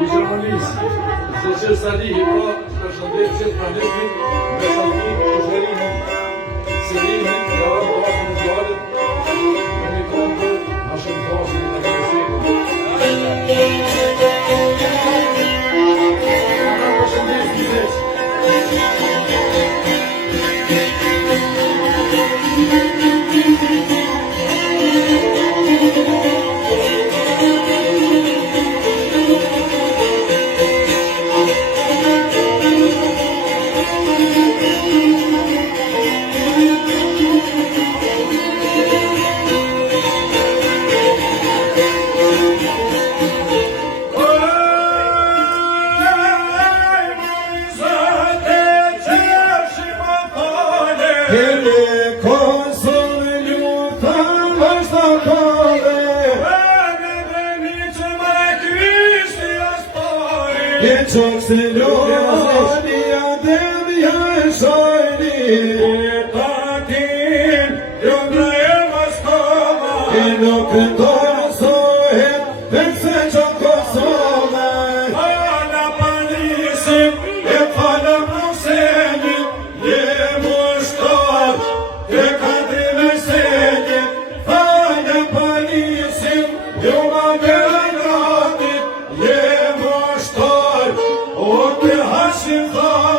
i Gjermanisë, Zëqer Salihi, pra përshëndetje planetin, Besatin, Kusherimin, Selimin, Jaran Basën e Gjallit, në mikronë në shëmëtasin e Kërësinë. Ana përshëndetje gjithës. Çok seviyorum adem yaşaydı takin yollara maskova enok torso hep pense çok kosova hala panisim hep hala museni yemustar te kadrime seni hala panisim yoma geladi yemustar o te haşim haşim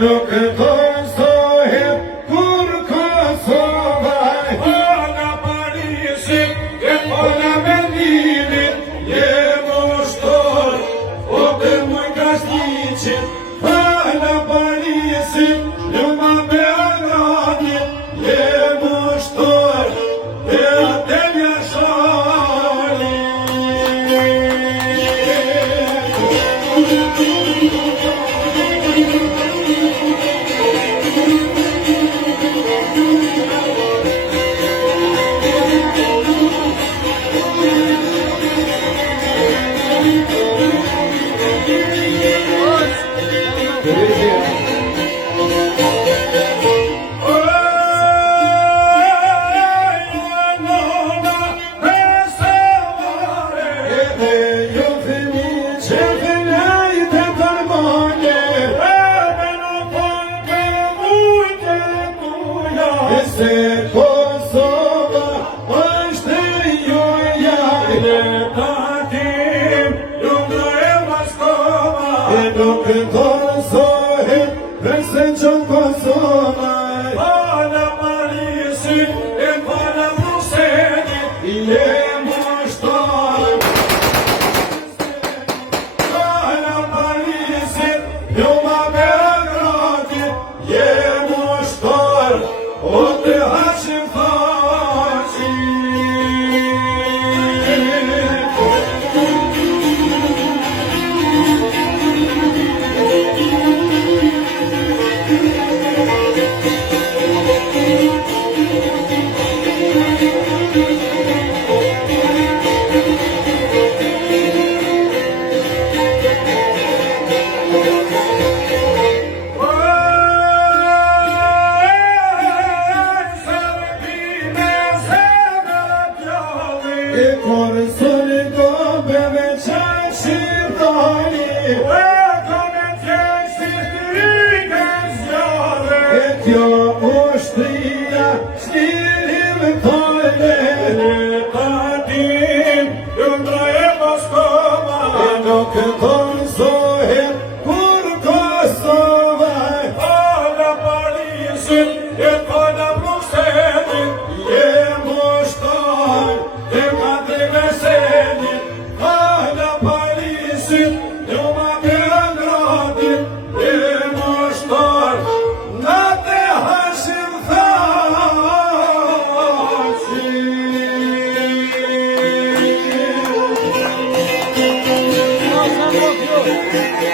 Nuk torsohet kur Kosovaj Hala Parisit e hala Berlinit je moshtor o të muj Krasniqit Hala Parisit ljuma Beogradit je moshtor e atë Mjashari Se Kosova është e juja e takim Lundra e Moskova e nuk torsohet përse që Kosova Hala Parisit e hala Musenit je mushtar Hala Parisit ljuma Beogradit je mushtar o te haşim haşim Korësoni dobeve qaj shqiptari E kone qaj shqiptari zjarë E kjo ushtria shkirim tojle E tatim Lundra e Moskova E nuk torsohet kur Kosova Hala Parisit e hala Musenit je mushtar Meksit, Ljuma Beogradit, e moshtar, nga te Hashim Thaçi. Nossa, meu Deus!